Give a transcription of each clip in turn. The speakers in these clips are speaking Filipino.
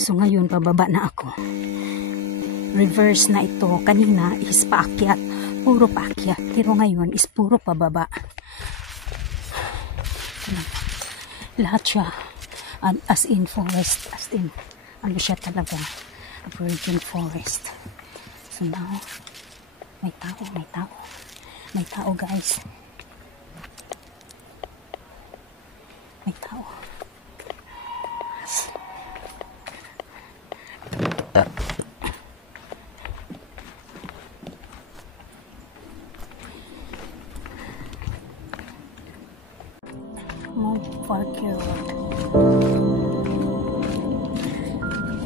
So ngayon pababa na ako. Reverse na ito. Kanina is paakyat, puro paakyat, pero ngayon is puro pababa. Lahat siya as in forest, as in ano siya talaga, virgin forest. So now may tao guys, may tao. Parker Road.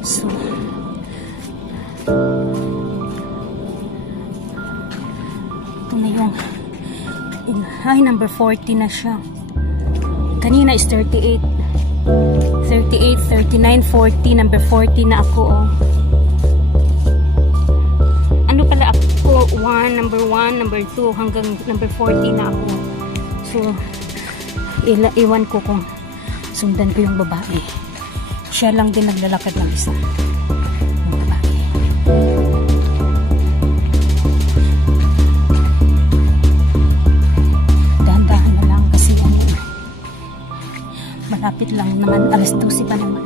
So ito na yung number 40 na siya. Kanina is 38, 39, 40, number 40 na ako. Oh. Ano pala ako? Number 1, number 2 hanggang number 40 na ako. So iwan ko kung sundan ko yung babae. Siya lang din naglalakad ng isa. Yung babae. Dahan-dahan na lang kasi malapit lang naman. Alas 12 pa naman.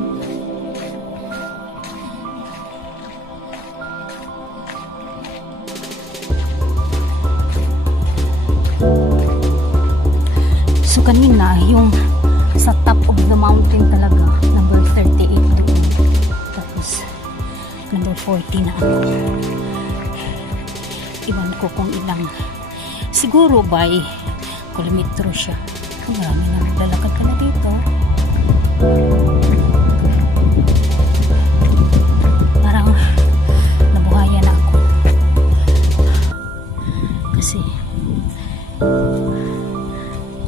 So kanina, yung sa top of the mountain talaga, number 38 doon. Tapos, number 40 na ako. Iwan ko kung ilang. Siguro by kilometro siya. Marami na naglalakad ka na dito. Parang nabuhayan na ako. Kasi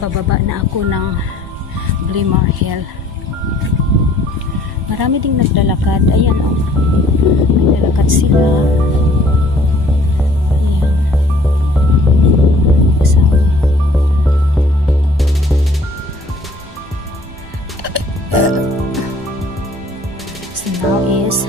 pababa na ako ng Braemar Hill. Marami ding naglalakad. Ayan o. Naglalakad sila. Ayan. Kasama. So now is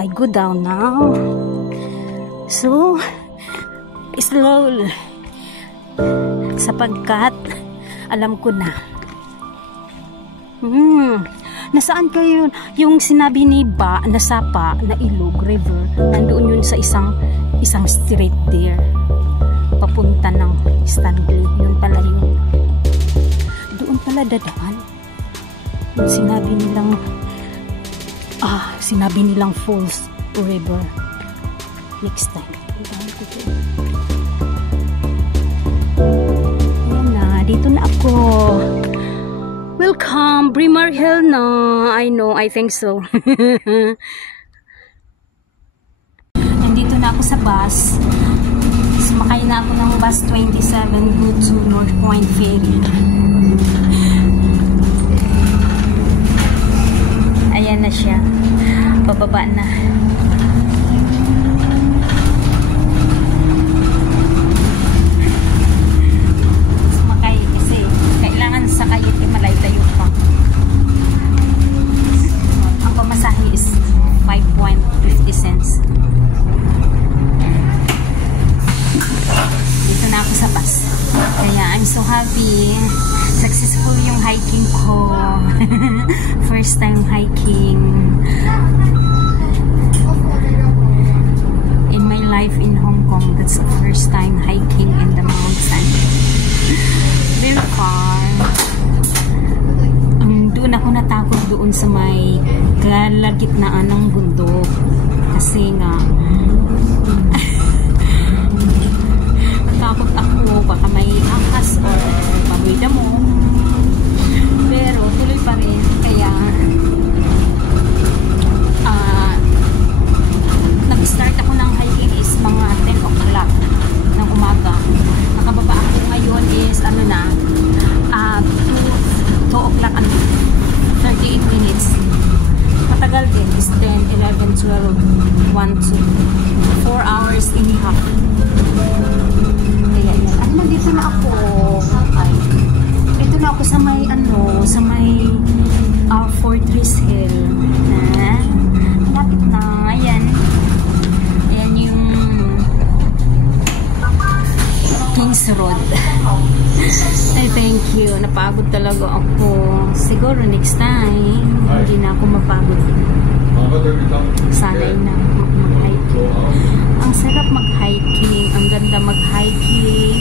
I go down now. So, slow. Sapagkat, alam ko na. Nasaan kayo? Yung sinabi ni Ba, na Sapa, na Ilog River, nandoon yun sa isang street there. Papunta ng Stanley. Yun pala yun. Doon pala dadaan. Yung sinabi nilang Falls River. Next time. Ayan na, dito na ako. Welcome, Braemar Hill na. I know, I think so. Nandito na ako sa bus. Sumakay na ako ng bus 27 go to North Point Ferry. Ayan na siya. Bababa na. Sumakay kasi kailangan sakay at malay-layo pa. Ang pamasahe is 5.50 cents. Dito na ako sa bus. Kaya I'm so happy. Successful yung hiking ko. First time hiking. In my life in Hong Kong, that's the first time hiking in the mountain. Very far. Doon ako natakot doon sa may kalagitnaan ng bundok. Kasi nga, takot ako, baka may ahas or baboy damo. Pero tuloy pa rin. Kaya, nag-start ako ng hiking is mga 10 o'clock ng umaga. Nakababa ako ngayon is, 2 o'clock and 38 minutes. Matagal din is 10, 11, 12, 1, 2, 4 hours and a half. Kaya yan. Nandito na ako. Ay, ito na ako sa may Fortress Hill. Lapit na. Ayan. Ayan yung Kings Road. Ay, thank you. Napagod talaga ako. Siguro next time, hindi na ako mapagod. Sanay na mag-hiking. Ang sarap mag-hiking. Ang ganda mag-hiking.